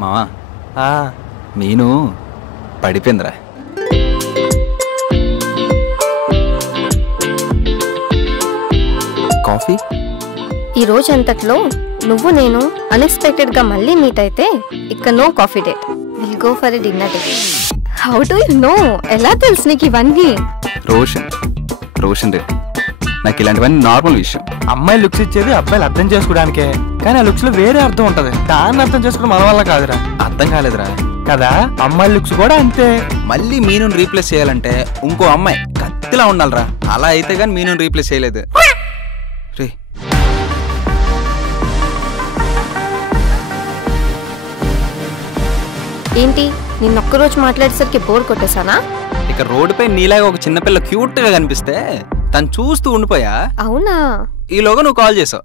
మావా నేను పడిపోయిందిరా. కాఫీ ఈ రోజు అంతట్లో నువ్వు నేను అన్ఎక్స్పెక్టెడ్ గా మళ్ళీ మీట్ అయితే ఇక no coffee date, will go for a dinner date. How do you know? ఎలా తెలుసు నీకు ఇవన్నీ? రోషన్ రే, నాకు ఇలాంటివన్నీ నార్మల్ విషయం. అమ్మాయి లుక్స్ ఇచ్చేది అబ్బాయిలు అర్థం చేసుకోవడానికే, కానీ ఆ లుక్స్ లో వేరే అర్థం ఉంటది. దాన్ని అర్థం చేసుకోవడం మన వల్ల కాదురా. అర్థం కాలేదురా కదా, అమ్మాయి లుక్స్ కూడా అంతే. మళ్ళీ మీను రీప్లేస్ చేయాలంటే ఇంకో అమ్మాయి కత్తిలా ఉండాలిరా. అలా అయితే కానీ మీను రీప్లేస్ చేయలేదు రే. ఏంటి నిన్నొక్కరోజు మాట్లాడేసరికి బోర్ కొట్టేసానా? ఇక రోడ్డుపై నీలాగా ఒక చిన్నపిల్ల క్యూట్ గా కనిపిస్తే తను చూస్తూ ఉండిపోయా. అవునా? ఈలోగా నువ్వు కాల్ చేసావు.